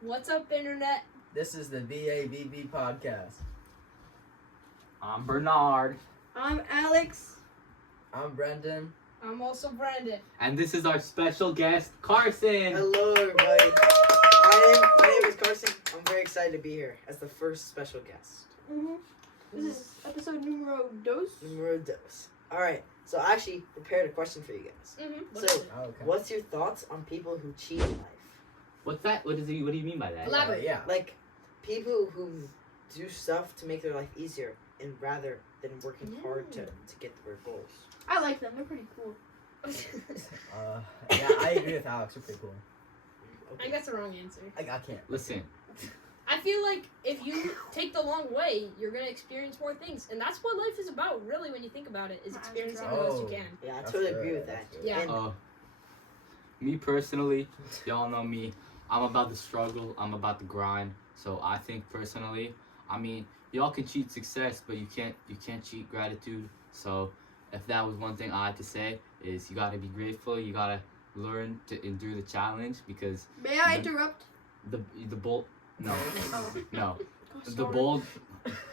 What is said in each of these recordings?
What's up, Internet? This is the BABB podcast. I'm Bernard. I'm Alex. I'm Brendan. I'm also Brandon. And this is our special guest, Carson. Hello, everybody. My name is Carson. I'm very excited to be here as the first special guest. This is episode numero dos. Numero dos. All right. So I actually prepared a question for you guys. So, Okay. what's your thoughts on people who cheat in life? What's that? What do you mean by that? Elaborate. Yeah. Like people who do stuff to make their life easier, and rather than working hard to get their goals. I like them. They're pretty cool. Yeah, I agree with Alex. They're pretty cool. I think that's the wrong answer. I can't. Listen, I feel like if you take the long way, you're gonna experience more things, and that's what life is about, really, when you think about it, is experiencing the most you can. Yeah, I That's totally good, agree with that's that. good. Yeah. And me personally, y'all know me. I'm about the struggle. I'm about the grind. So I think personally, I mean, y'all can cheat success, but you can't cheat gratitude. So if that was one thing I had to say, is you gotta be grateful. You gotta learn to endure the challenge, because May I interrupt? the bolt. No, no. Go The storm. bold.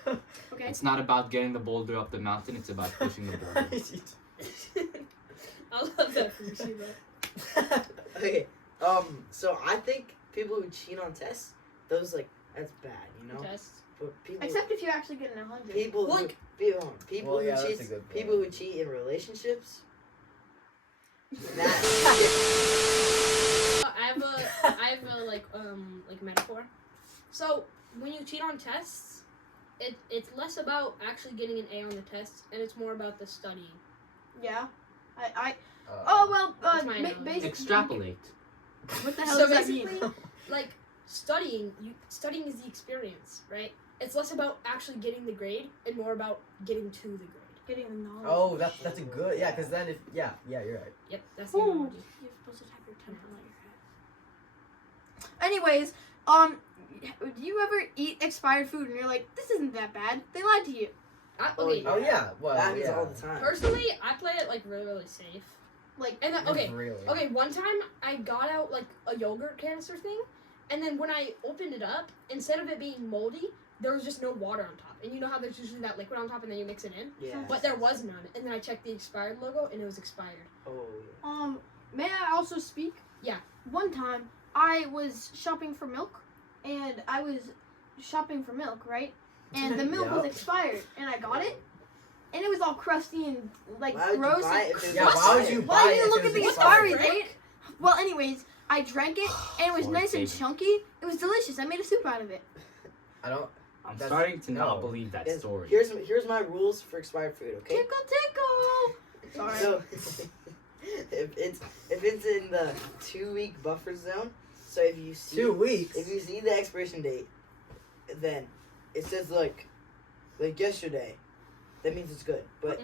Okay. It's not about getting the boulder up the mountain. It's about pushing the boulder. I love that from you, okay. So I think people who cheat on tests, that's bad, you know. Tests. But people, Except if you're actually getting 100. people who Like- people Well, who yeah, that's cheat, a good point. people who cheat in relationships. That I have a like metaphor. So when you cheat on tests, it's less about actually getting an A on the tests, and it's more about the studying. Yeah. I Uh, oh well. That's my analogy. Basically. Extrapolate. What the hell So does that mean? basically, like studying is the experience, right? It's less about actually getting the grade and more about getting to the grade. Getting the knowledge. Oh, that's a good. Yeah, because then if you're right. Yep, that's the Ooh. analogy. You're supposed to type your temper on your head. Anyways, do you ever eat expired food and you're like, this isn't that bad? They lied to you. Okay. Oh yeah. Well, that happens yeah. all the time. Personally, I play it like really safe. Like, And then, okay, Really. okay. One time I got out like a yogurt canister thing, and then when I opened it up, instead of it being moldy, there was just no water on top. And you know how there's usually that liquid on top, and then you mix it in. Yeah. But there was none. And then I checked the expired logo, and it was expired. Oh. may I also speak? Yeah. One time, I was shopping for milk, and I was shopping for milk, right? And the milk was Yep. expired, and I got it, and it was all crusty and like Why would you gross. buy And it if it was Yeah, why would you expired? buy Well, I it didn't if look it at the was expiry expired? date. Well, anyways, I drank it, and it was Or nice and save it. chunky. It was delicious. I made a soup out of it. I don't. I'm That's- starting to no. not believe that Yes, story. Here's my rules for expired food. Okay. Tickle, tickle. Sorry. So if it's in the 2-week buffer zone, so if you see 2 weeks. if you see the expiration date, then it says like yesterday, that means it's good. But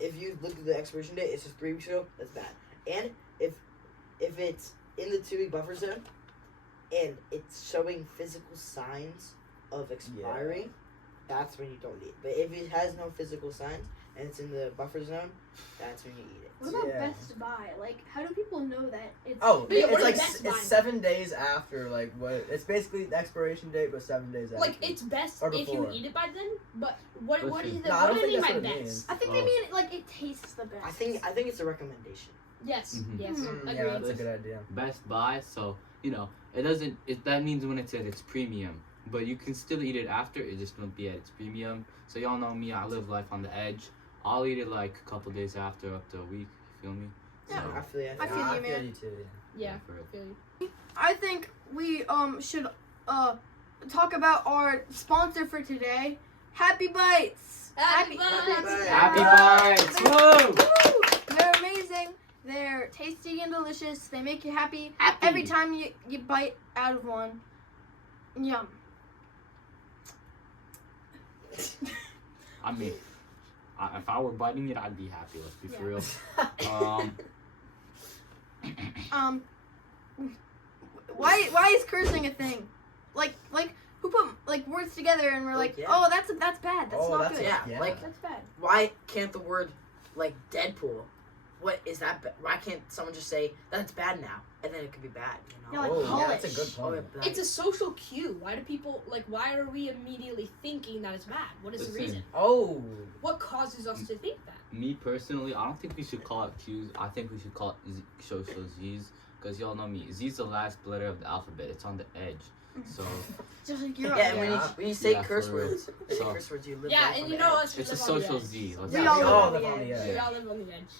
if you look at the expiration date, it's just 3 weeks ago, that's bad. And if it's in the 2-week buffer zone and it's showing physical signs of expiring, that's when you don't eat it. But if it has no physical signs and it's in the buffer zone, that's when you eat it. What about Yeah. Best Buy? Like, how do people know that it's? Oh, Yeah, what it's is like Best Buy? it's 7 days after what it's basically the expiration date, but 7 days after. Like it's best Or if you before. eat it by then. But what is Listen. it? No, I What don't do think they mean that's by what it best? means. I think they mean like it tastes the best. I think it's a recommendation. Yes. Mhm. Yes. Mm, Agreed. Yeah, that's a good idea. Best Buy, so it doesn't. That means when it says it's premium, but you can still eat it after. It just won't be at its premium. So y'all know me. I live life on the edge. I'll eat it like a couple days after, up to a week. You feel me? Yeah. I feel I feel I you, feel man. you too. Yeah. for real. I feel you. I think we should talk about our sponsor for today, Happy Bites. Happy Bites. Bites. Happy Bites! Woo! Woo! They're amazing. They're tasty and delicious. They make you happy, every time you bite out of one. Yum. I mean, if I were biting it, I'd be happy. Let's be for real. Why is cursing a thing? Like who put like words together and we're like, Yeah. oh, that's bad. That's Oh, not that's good. Yeah, like That's bad. why can't the word like Deadpool what is that? Why can't someone just say that's bad now, and then it could be bad? You know? Yeah, like, Oh, yeah, that's a polish. good point. Like, It's a social cue. Why do people why are we immediately thinking that it's bad? What is the Listen. reason? Oh. What causes us to think that? Me personally, I don't think we should call it Q's. I think we should call it social Z's. Because y'all know me. Z's the last letter of the alphabet. It's on the edge. So, Just like you're yeah, and Yeah. when you say Yeah, curse for real. words, So- you live Yeah, life and on you the know edge. us. it's a live on the social edge. Z. Let's We say. all we live all on live the on the edge. edge. We all live on the edge.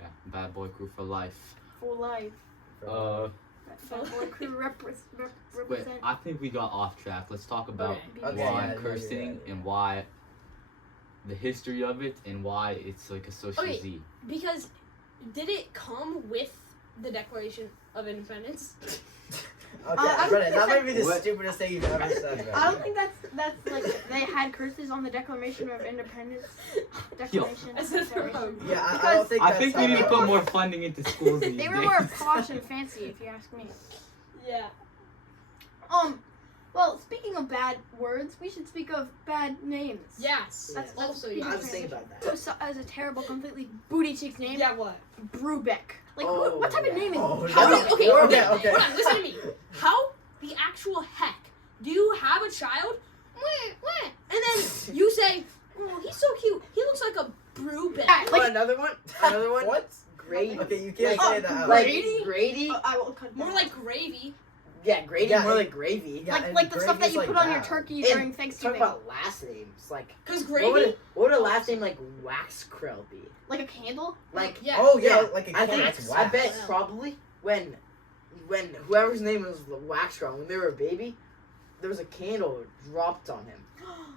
Yeah, bad boy crew for life. for life. Bad boy crew Wait, represent. I think we got off track. Let's talk about Okay. Okay, why yeah, no, cursing you're right, yeah. and why the history of it and why it's like a social Okay. Z. Because did it come with the Declaration of Independence? Okay, I don't Brennan, think that might that's- be the What? stupidest thing you've ever said. Brennan. I don't think that's like they had curses on the Declaration of Independence. Declaration. I said Declaration. wrong. Yeah, I Because don't think I that's think we how need to that put works. more funding into schools these They were days. more posh and fancy, if you ask me. Yeah. Well, speaking of bad words, we should speak of bad names. Yes. That's also yeah. I yes. was thinking about that. So, as a terrible, completely booty cheeks name, Yeah, what? Brubeck. Like, Oh, what type of yeah. name is Oh, How no. do you, okay, Okay, okay, okay. hold on, listen to me. How the actual heck do you have a child, wah, wah, and then you say, oh, he's so cute, he looks like a Brubeck. Alright, Oh, like, another one. Another one. What? Grady. Okay, you can't Like, say that. out Like loud. Grady? Grady. I will cut More that. like gravy. Yeah, Grady. Yeah, more and- like gravy. Yeah, and like the stuff that gravy's you like put on your bad. turkey And during Talk Thanksgiving. about last names. Like Because what gravy, would a last name like Wax Krill be? Like a candle? Like yeah. Oh yeah, Yeah, like a I cat. think That's I wax. bet Wow. probably when whoever's name was Wax Krill when they were a baby, there was a candle dropped on him,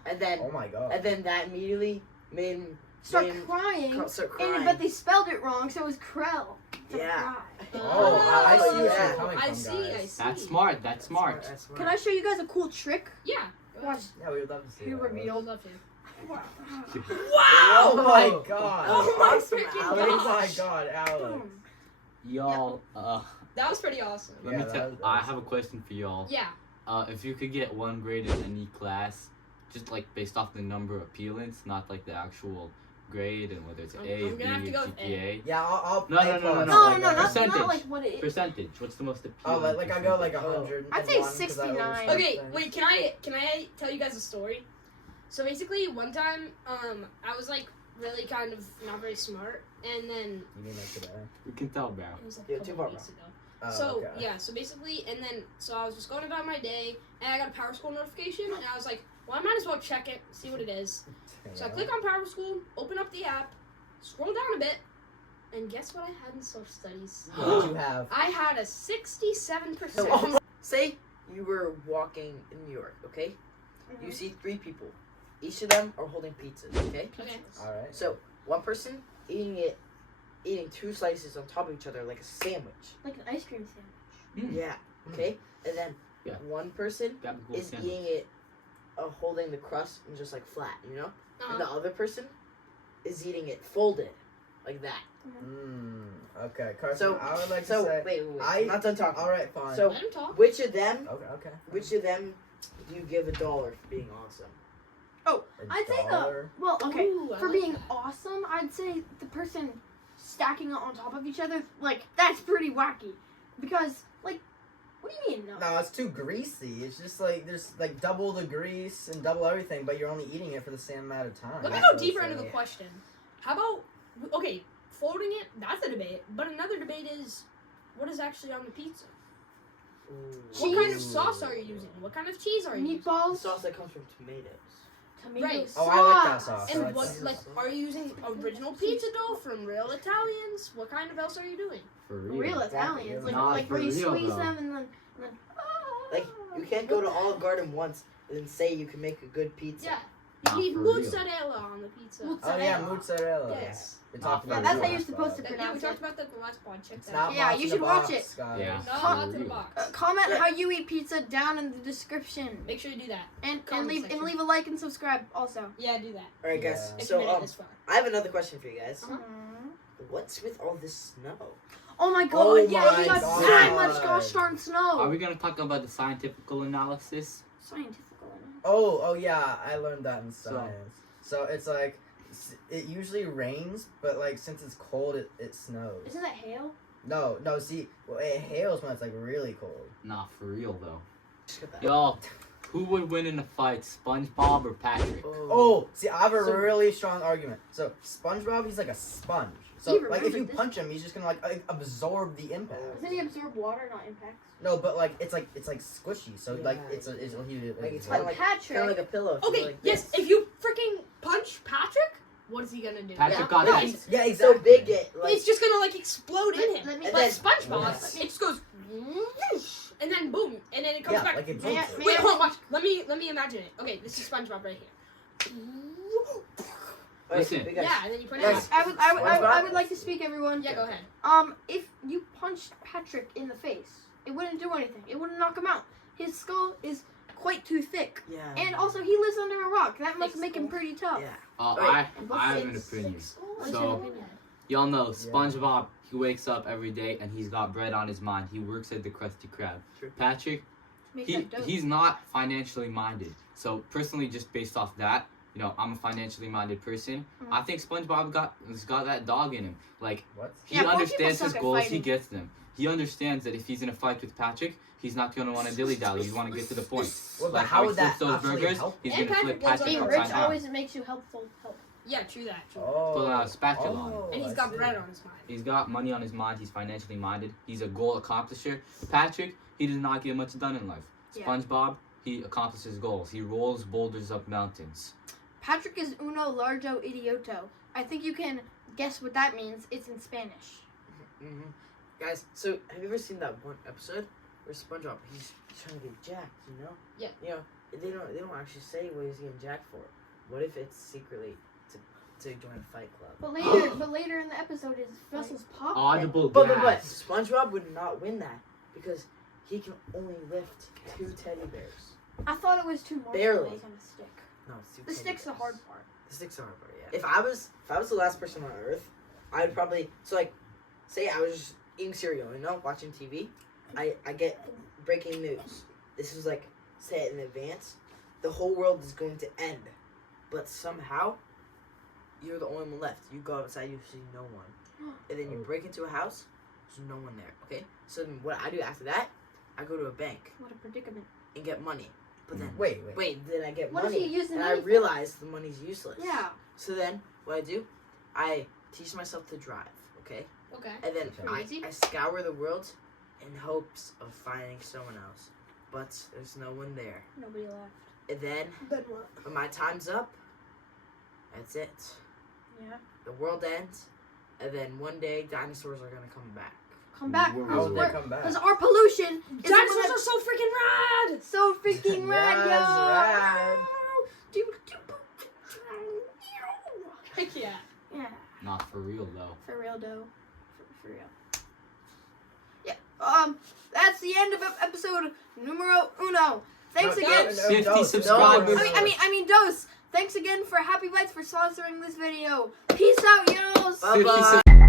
and then Oh my god. that immediately made him Start made him crying. start crying. And, but they spelled it wrong, so it was Krell. To Yeah. cry. Oh, I see where Yeah. you're coming I from, see, guys. I see. That's smart. That's smart. That's smart. Can I show you guys a cool trick? Yeah. Watch. Yeah, we would love to see He that. revealed. Love to. Wow. Oh Wow! my Whoa. god. Oh my Awesome, freaking Oh Alex. my gosh. god, Alex. Boom. Y'all, That was pretty awesome. let Yeah, me that tell. was I awesome. have a question for y'all. Yeah. If you could get one grade in any class, just like based off the number of appealants, not like the actual grade and whether it's I'm A, gonna B, have to go or with A. GPA. Yeah, I'll No, play no, no, plus, no, No, like no, that. not Percentage. like what it is. Percentage. What's the most Oh, appealing? like I go like percentage? 100. I'd say 69. Okay, wait, can I tell you guys a story? So basically, one time, I was like really kind of not very smart, and then You mean like today? We can tell, bro. it was like Yeah, a too couple far, weeks ago. Oh, So okay. yeah, so basically, and then so I was just going about my day, and I got a Power School notification, and I was like, well, I might as well check it, see what it is. So I Yeah. click on Power School, open up the app, scroll down a bit, and guess what I had in social studies? What did you have? I had a 67%. So, say you were walking in New York, okay? Mhm. You see 3 people. Each of them are holding pizzas, okay? Okay. Alright. So one person eating 2 slices on top of each other like a sandwich. Like an ice cream sandwich. Yeah. Okay. And then Yeah. one person Got the cool is sandwich. eating it, holding the crust and just like flat, you know. And the Uh-huh. other person is eating it folded, like that. Okay, Carson, So- I would like to So say. wait, I- I'm not done talking. Alright, fine. So Let him talk. which of them? Okay. Which of them do you give $1 for being awesome? I'd say $1. Well, okay. Ooh, I For like being that. awesome, I'd say the person stacking it on top of each other, like, that's pretty wacky. Because, like, what do you mean, no? No, it's too greasy. It's just like there's like double the grease and double everything, but you're only eating it for the same amount of time. Let me That's go what deeper I'm into the saying. question. How about okay, folding it? That's a debate. But another debate is what is actually on the pizza. What kind of Cheese. sauce are you using? What kind of cheese are you using? The Meatballs, sauce that comes from tomatoes. tomato Right. sauce. Oh, I like that sauce. And That's what nice. like are you using original pizza dough from real Italians? What kind of else are you doing? For Real Exactly, Italians, yeah. like, Nah, like where you for real, squeeze though. them and then Like you can't go to Olive Garden once and then say you can make a good pizza. Yeah. Nah, You need for real. mozzarella on the pizza. Oh yeah, mozzarella. Yes. We Nah, talked for about that's it how last you're supposed to pod. Yeah, we pronounce talked it. about that the last pod. Check It's that not out. Yeah, box you in should the watch box, it. guys. Yeah. No, For not to the real. box. comment Yeah. how you eat pizza down in the description. Make sure you do that. And Comment leave section. a like and subscribe also. Yeah, do that. All right, guys. Yeah. If So you made it this far. I have another question for you guys. Uh-huh. What's with all this snow? Oh my god, Oh yeah, my we got God. so much gosh darn Are snow. we gonna talk about the scientific analysis? Scientific. Oh yeah, I learned that in So- science. So it's like it usually rains, but like since it's cold, it snows. Isn't that hail? No. See, well, it hails when it's like really cold. Nah, for real though. Y'all, who would win in a fight, SpongeBob or Patrick? Oh, see, I have a So- really strong argument. So SpongeBob, he's like a sponge. So He like if you remembered this. punch him, he's just gonna like absorb the impact. Doesn't he absorb water, not impacts? No, but like it's like squishy. So like Yeah. it's Like it's absorb. kind of like Patrick. a pillow. if you Okay, go like yes. this. If you freaking punch Patrick, what is he gonna do? Patrick Yeah. got No, ice. Yeah, so exactly. big it like It's just gonna like explode in him. Let me- And But then- SpongeBob, Yes. it just goes, whoosh, and then boom, and then it comes Yeah, back. like it May I- absorbs it. may Wait, I- hold on, watch. Let me imagine it. Okay, this is SpongeBob right here. Listen. big guys. Yeah, and then you put it. Yes. in. I would like to speak, everyone. Yeah, go ahead. If you punched Patrick in the face, it wouldn't do anything. It wouldn't knock him out. His skull is quite too thick, Yeah. and also he lives under a rock. That must Thick make him skull. pretty tough. Yeah. I And have an six- opinion. What's So- your opinion? Y'all know SpongeBob. He wakes up every day and he's got bread on his mind. He works at the Krusty Krab. True. Patrick, Make he that dope. he's not financially minded. So personally, just based off that, you know, I'm a financially minded person. Mhm. I think SpongeBob has got that dog in him. Like What? he Yeah, poor people understands his suck at goals. He fighting. gets them. He understands that if he's in a fight with Patrick, he's not gonna want to dilly dally. He's want to get to the point. Well, but Like how he would that flips those actually burgers, help? he's And gonna flip Patrick lives Patrick Being on rich upside down. always makes you helpful. Yeah, true that. True. Oh. Pull out a spatula on him. Oh, And he's I got see. bread on his mind. He's got money on his mind. He's financially minded. He's a goal accomplisher. Patrick, he does not get much done in life. Yeah. SpongeBob, he accomplishes goals. He rolls boulders up mountains. Patrick is uno largo idioto. I think you can guess what that means. It's in Spanish. Mm-hmm. Guys, so have you ever seen that one episode where SpongeBob he's trying to get jacked? You know. Yeah. You know they don't actually say what he's getting jacked for. What if it's secretly to join a fight club? But later in the episode, his vessels pop. Audible But gas. SpongeBob would not win that because he can only lift 2 teddy bears. I thought it was two Barely. marshmallows on a stick. No, it's 2 The teddy stick's the bears. hard part. The stick's the hard part. Yeah. If I was the last person on Earth, I'd probably say I was just eating cereal, you know, watching TV. I get breaking news. This is like set in advance. The whole world is going to end, but somehow you're the only one left. You go outside, you see no one, and then you break into a house. There's no one there. Okay. So then what I do after that, I go to a bank What a predicament. and get money. But then Wait. then I get What does money, he use the and I money for? realize the money's useless. Yeah. So then, what I do, I teach myself to drive, okay? Okay. And then Okay. Easy. I scour the world in hopes of finding someone else. But there's no one there. Nobody left. And then, Then what? when my time's up, that's it. Yeah. The world ends, and then one day dinosaurs are gonna come back. Come back. Whoa, How whoa, would whoa. they come back? Because our pollution is Dinosaurs are so freaking rad. so freaking rad, yo. Yes, rad. Heck yeah. Yeah. Not for real though. For real, though. For real. Yeah. That's the end of episode numero uno. Thanks No, again. no, 50 don't. subscribers. No. I mean, Dose. Thanks again for Happy Bites for sponsoring this video. Peace out, yos. Bye-bye. 50